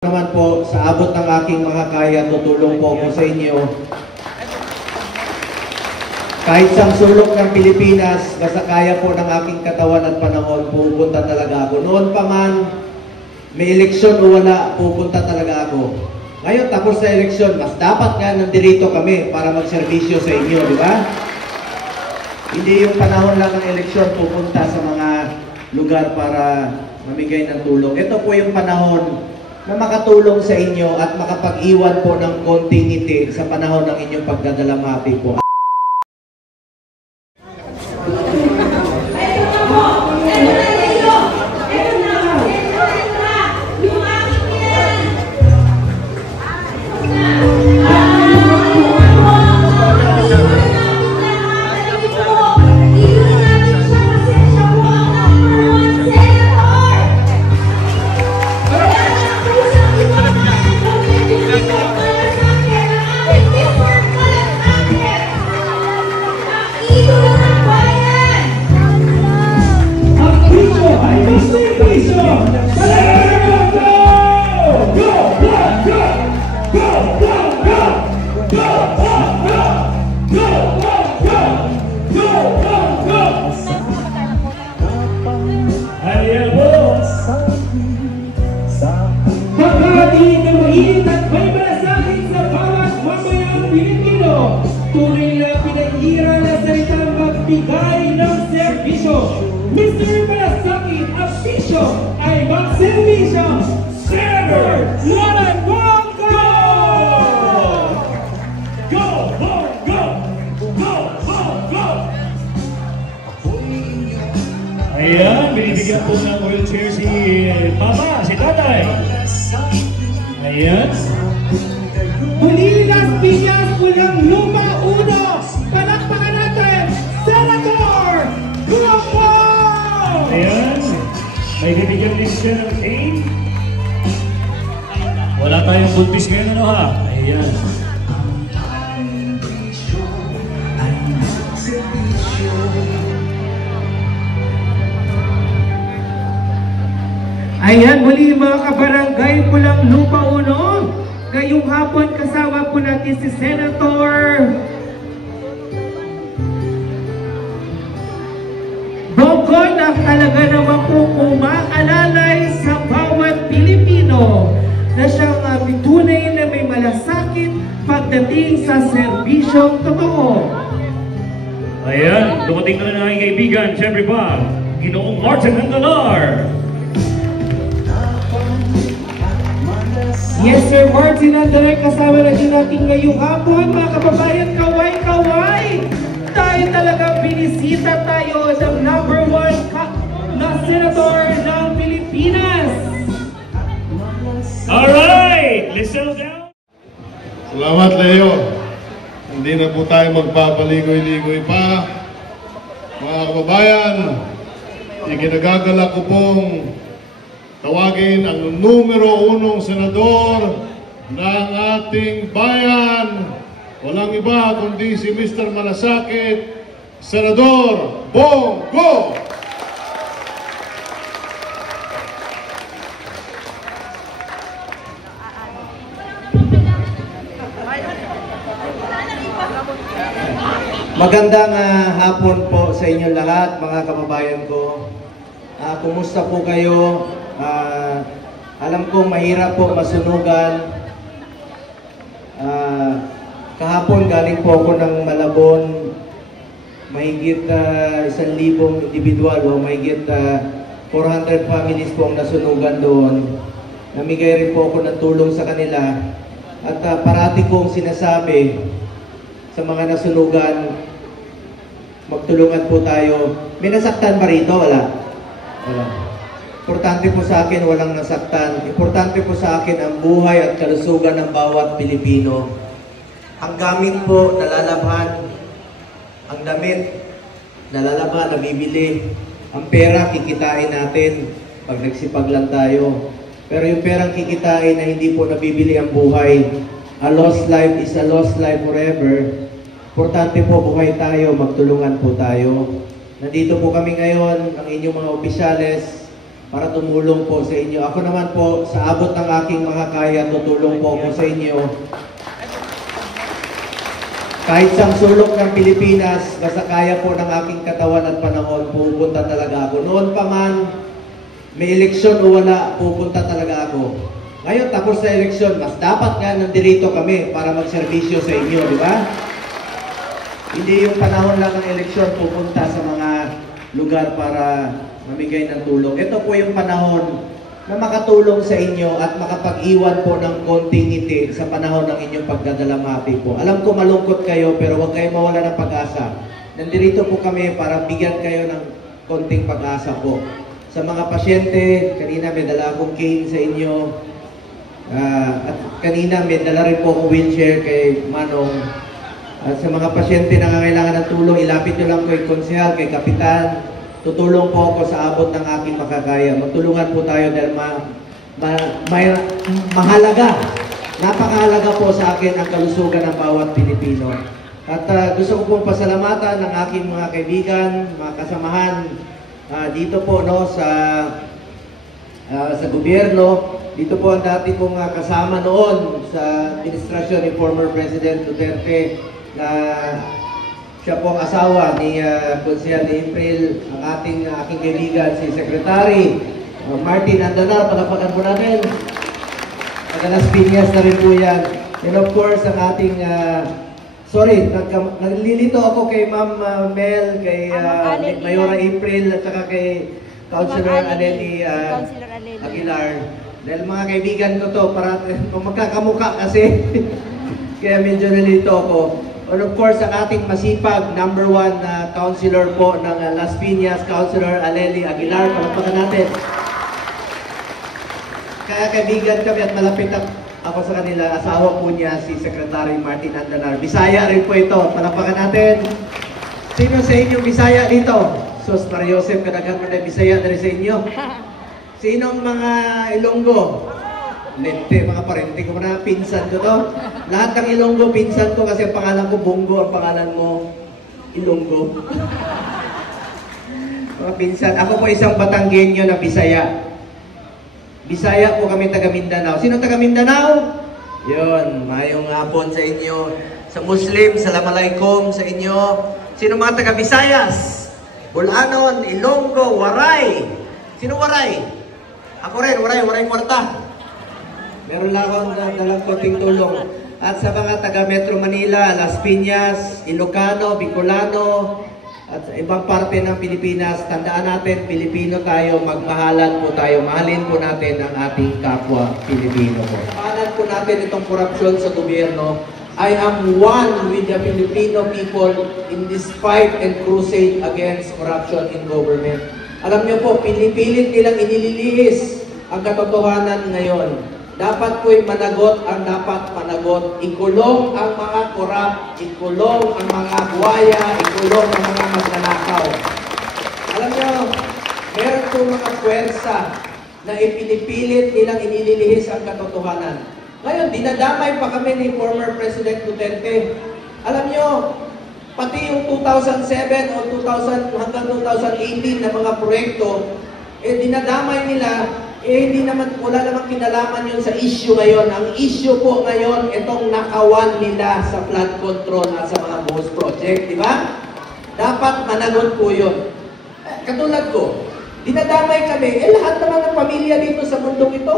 Naman po, sa abot ng aking makakaya, tutulong po ako sa inyo. Kahit sa sulok ng Pilipinas, basta kaya po ng aking katawan at panahon, pupunta talaga ako. Noon pa man, may eleksyon o wala, pupunta talaga ako. Ngayon, tapos sa eleksyon, mas dapat nga nandirito kami para magserbisyo sa inyo, di ba? Hindi yung panahon lang ng eleksyon, pupunta sa mga lugar para mamigay ng tulong. Ito po yung panahon na makatulong sa inyo at makapag-iwan po ng konting ngiti sa panahon ng inyong pagdadalamhati po. Tunay na pinag-iral na salitang magbigay ng serbisyo. Mr. Malasakit Apisyo ay magserbisyo. Senator Loren Bongo! Go, go, go! Go, go, go! Ayan, binibigyan po ng wheelchair si Papa, si Tatay. Ayan. Muli Las Piñas, Pulang Luma 1. Palakpakan natin, Senator Guapo! Ayan. May bibigyan din siya ng cane. Wala tayong buntis ngayon, ano ha? Ayan. Ayan, muli mga kabarangay, Pulang Lupa 1. Ngayong hapon kasama po natin si Senator Bongo na talaga naman po umaalalay sa bawat Pilipino na siyang tunay na may malasakit pagdating sa serbisyong totoo. Ayan, dumating na rin ang aking kaibigan, siyempre ba, Ginoong Martin Angalar. Yes, Sir Martin Andalar, kasama na din natin ngayong hapon. Mga kababayan, kaway-kaway! Tayo talagang binisita tayo ng #1 na Senator ng Pilipinas. Alright! Let's settle down. Salamat, Leo. Hindi na po tayo magpapaligoy-ligoy pa. Mga kababayan, ikinagagalak ko pong tawagin ang numero 1 senador ng ating bayan. Walang iba kundi si Mr. Malasakit, Senador Bongo! Magandang hapon po sa inyo lahat, mga kababayan ko. Kumusta po kayo? Alam ko mahirap po masunugan. Kahapon galing po ako ng Malabon, mahigit 1,000 individual o mahigit 400 families po ang nasunugan doon. Namigay rin po ako ng tulong sa kanila at parati kong sinasabi sa mga nasunugan, magtulungan po tayo. May nasaktan ba rito? Wala. Wala. Importante po sa akin, walang nasaktan. Importante po sa akin ang buhay at kalusugan ng bawat Pilipino. Ang gamit po, nalalabhan. Ang damit, nalalabhan, nabibili. Ang pera, kikitain natin pag nagsipag lang tayo. Pero yung perang kikitain na hindi po nabibili ang buhay, a lost life is a lost life forever. Importante po, buhay tayo, magtulungan po tayo. Nandito po kami ngayon, ang inyong mga opisyales, para tumulong po sa inyo. Ako naman po, sa abot ng aking makakaya, tutulong po ako sa inyo. Kahit sa sulok ng Pilipinas, basta kaya po ng aking katawan at panahon, pupunta talaga ako. Noon pa man, may eleksyon o wala, pupunta talaga ako. Ngayon, tapos sa eleksyon, mas dapat nga nandirito kami para magserbisyo sa inyo, di ba? Hindi yung panahon lang ng eleksyon, pupunta sa mga lugar para mamigay ng tulong. Ito po yung panahon na makatulong sa inyo at makapag-iwan po ng konting ngiti sa panahon ng inyong pagdadalamhati po. Alam ko malungkot kayo, pero huwag kayo mawala ng pag-asa. Nandito po kami para bigyan kayo ng konting pag-asa po. Sa mga pasyente, kanina may dala akong cane sa inyo. At kanina may dala rin po akong wheelchair kay Manong. At sa mga pasyente na nangangailangan ng tulong, ilapit nyo lang kay konsehal, kay kapitan. Tutulong po ako sa abot ng aking makakaya. Magtulungan po tayo dahil mahalaga. Napakahalaga po sa akin ang kalusugan ng bawat Pilipino. At gusto ko pong pasalamatan ng aking mga kaibigan, mga kasamahan dito po no sa gobyerno. Dito po ang dati kong kasama noon sa administrasyon ni former President Duterte na siya po ang asawa ni Konsehal ni April, ang aking kaibigan, si Secretary Martin Andanar, palapakan po natin. Taga Las Piñas na rin po yan. And of course, ang ating, naglilito ako kay Ma'am Mel, kay Mayora April, at saka kay Councilor Aleli Aguilar. Dahil mga kaibigan ko to, para magkakamuka kasi, kaya medyo nalito ako. And of course, ang ating masipag, number 1 na councilor po ng Las Piñas, Councilor Aleli Aguilar. Palapakan natin. Kaya kaibigan kami at malapit ako sa kanila. Asawa po niya, si Secretary Martin Andanar. Bisaya rin po ito. Palapakan natin. Sino sa inyo Bisaya dito? Sus, Maria Joseph, kadaghan mo na Bisaya na rin sa inyo. Sinong mga Ilonggo? Lente, mga parente ko na, pinsan ko to. Lahat ng Ilonggo, pinsan ko kasi ang pangalan ko Bongo, ang pangalan mo Ilonggo. Mga pinsan. Ako po isang Batanggenyo na Bisaya. Bisaya po kami taga Mindanao. Sino taga Mindanao? Yun, mayong hapon sa inyo. Sa Muslim, Assalamualaikum sa inyo. Sino mga taga Visayas? Bulanon, Ilonggo, Waray. Sino Waray? Ako rin, Waray Kwarta. Meron lang akong dalang konting tulong. At sa mga taga Metro Manila, Las Piñas, Ilocano, Bicolano, at sa ibang parte ng Pilipinas, tandaan natin, Pilipino tayo, magmahalan po tayo. Mahalin po natin ang ating kapwa Pilipino po. Mahalan po natin itong korupsyon sa gobyerno. I am one with the Filipino people in this fight and crusade against corruption in government. Alam niyo po, pinipilit nilang inililihis ang katotohanan ngayon. Dapat po'y managot ang dapat managot. Ikulong ang mga korap, ikulong ang mga buwaya, ikulong ang mga magnanakaw. Alam niyo, meron po mga puwersa na ipinipilit nilang inililihis ang katotohanan. Ngayon, dinadamay pa kami ni former President Duterte. Alam niyo, pati yung 2007 o 2000 hanggang 2018 na mga proyekto, dinadamay nila. Hindi naman, wala namang kinalaman yun sa issue ngayon. Ang issue po ngayon, itong nakawan nila sa flood control at sa mga buhos project, di ba? Dapat managot po yun. Katulad ko, dinadamay kami, lahat naman ng pamilya dito sa mundong ito,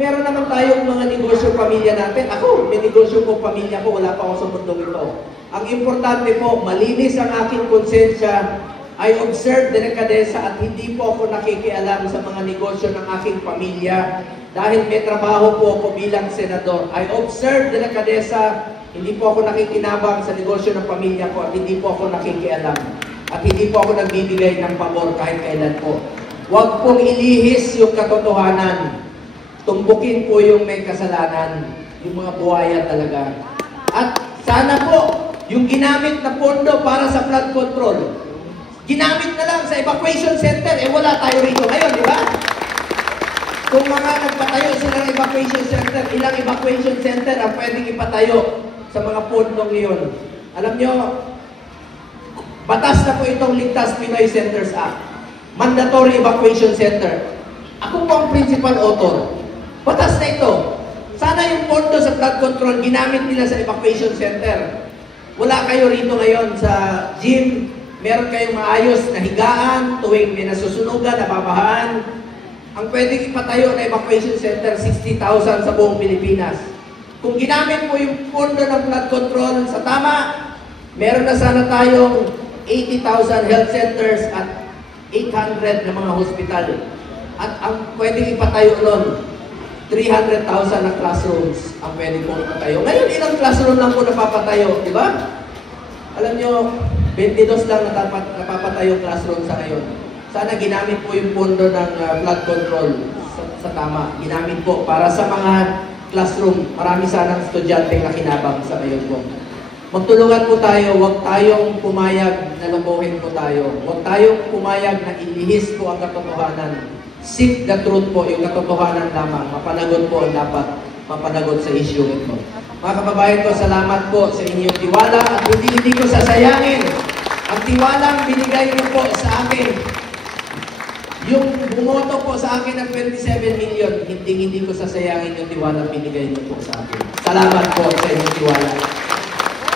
meron naman tayong mga negosyo pamilya natin. Ako, may negosyo po pamilya ko, wala pa ako sa mundong ito. Ang importante po, malinis ang aking konsensya. I observe delikadesa at hindi po ako nakikialam sa mga negosyo ng aking pamilya dahil may trabaho po ako bilang senador. I observe delikadesa, hindi po ako nakikinabang sa negosyo ng pamilya ko at hindi po ako nakikialam. At hindi po ako nagbibigay ng pabor kahit kailan po. Huwag pong ilihis yung katotohanan. Tumbukin po yung may kasalanan, yung mga buhaya talaga. At sana po, yung ginamit na pondo para sa flood control, ginamit na lang sa evacuation center, wala tayo rito ngayon, di ba? Kung mga nagpatayo sila ng evacuation center, ilang evacuation center ang pwedeng ipatayo sa mga pondong ngayon? Alam nyo, batas na po itong Ligtas Pinoy Centers Act. Mandatory evacuation center. Ako po ang principal author. Batas na ito. Sana yung pondo sa flood control ginamit nila sa evacuation center. Wala kayo rito ngayon sa gym. Meron kayong maayos na higaan tuwing may nasusunugan, nababahaan. Ang pwedeng ipatayo na evacuation center, 60,000 sa buong Pilipinas. Kung ginamit mo yung pondo ng flood control sa tama, meron na sana tayong 80,000 health centers at 800 na mga hospital. At ang pwedeng ipatayo nun, 300,000 na classrooms ang pwede pong ipatayo. Ngayon, ilang classroom lang po napapatayo, di ba? Alam nyo, 22 lang napapatayo classroom sa ngayon. Sana ginamit po yung pondo ng flood control sa tama. Ginamit po para sa mga classroom. Marami sanang estudyante na kinabang sa ngayon po. Magtulungan po tayo, huwag tayong pumayag na lubuhin po tayo. Huwag tayong pumayag na ilihis po ang katotohanan. Seek the truth po, yung katotohanan lamang. Mapanagot po ang dapat mapanagot sa issue ito. Mga kababayan ko, salamat po sa inyong tiwala at hindi ko sasayangin ang tiwalang binigay niyo po sa akin. Yung bumoto po sa akin ng 27 million, hindi ko sasayangin yung tiwalang binigay niyo po sa akin. Salamat po sa inyong tiwala.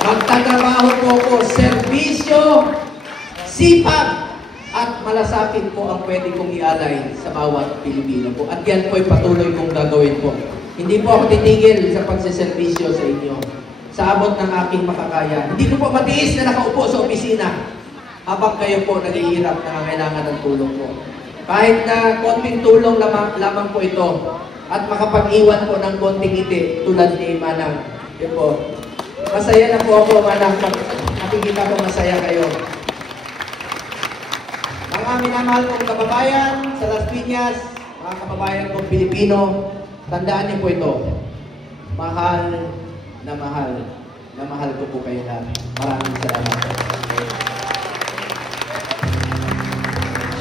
Magtatrabaho po ko, serbisyo, sipag, at malasakit po ang pwede kong ialay sa bawat Pilipino po. At yan po ay patuloy kong gagawin po. Hindi po ako titigil sa pagsiservisyo sa inyo. Sa abot ng aking makakaya. Hindi ko po matiis na nakaupo sa opisina habang kayo po naghihirap na kailangan ng tulong po. Kahit na konting tulong lamang po ito at makapag-iwan po ng konting ngiti tulad ni Manang. Yun po. Masaya na po ako, Manang. Nakikita ko masaya kayo. Mga minamahal kong kababayan sa Las Piñas, mga kababayan kong Pilipino, tandaan niyo po ito. Mahal na mahal ko po kayo lahat. Maraming salamat.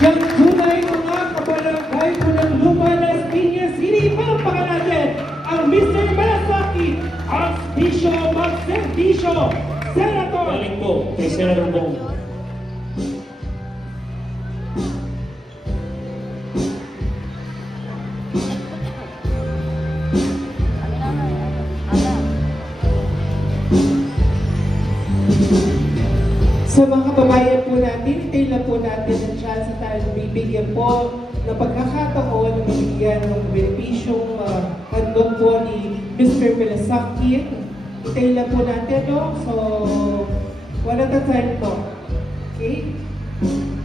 Siyang tunay mga kabarangay po ng Lupa, Las Piñas City. Palakpakan natin ang Mr. Malasaki, Archbishop Magservisyo, Senator. Galing po kay Senator Bong. Sa mga kababayan po natin, itail na po natin ang chance na tayo bibigyan po ng pagkakataon na mabigyan ng benepisyong handog po ni Mr. Malasaki. Itail na po natin, no? So, one at a time po. Okay?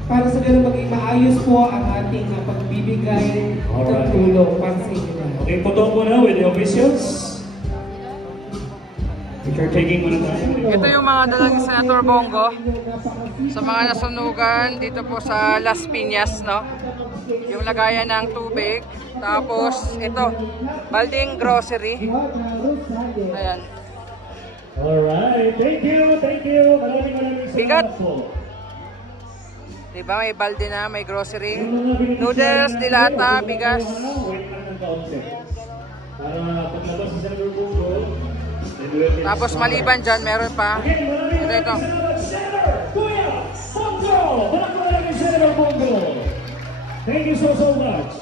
Para sa ganun maging maayos po ang ating pagbibigay ng tulong para sa inyo. Okay, photo muna with the officials. Picture taking muna tayo. Ito yung mga dala ni Senator Bongo sa mga nasunugan dito po sa Las Piñas, no? Yung lagayan ng tubig. Tapos ito, balding grocery. Ayan. Alright, thank you. Maraming Bigat. salamat po. Diba may balde na, may grocery. Noodles, dilata, bigas. Wait lang ng kaunti. Para paglabas si Senator Bongo. Tapos maliban dyan, meron pa. Ito. Senator Kuya Bongo! Palakpakan natin Senator Bongo! Thank you so much!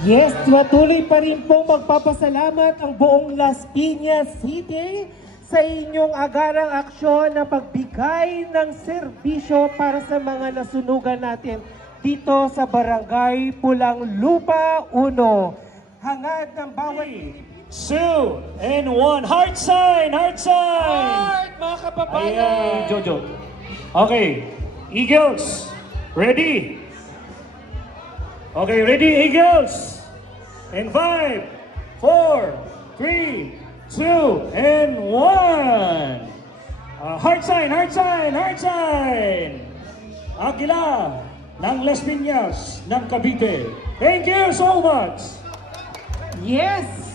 Yes, patuloy pa rin pong magpapasalamat ang buong Las Piñas City sa inyong agarang aksyon na pagbigay ng serbisyo para sa mga nasunugan natin dito sa Barangay Pulang Lupa 1. Hangad ng bawat 2 and 1. Heart sign! Heart sign! Heart, mga kababayan! Ayan, Jojo. Okay. Eagles. Ready? Okay, ready, Eagles? And 5, 4, 3, 2, and 1. Heart sign, heart sign, heart sign! Agila ng Las Piñas ng Cavite. Thank you so much! Yes!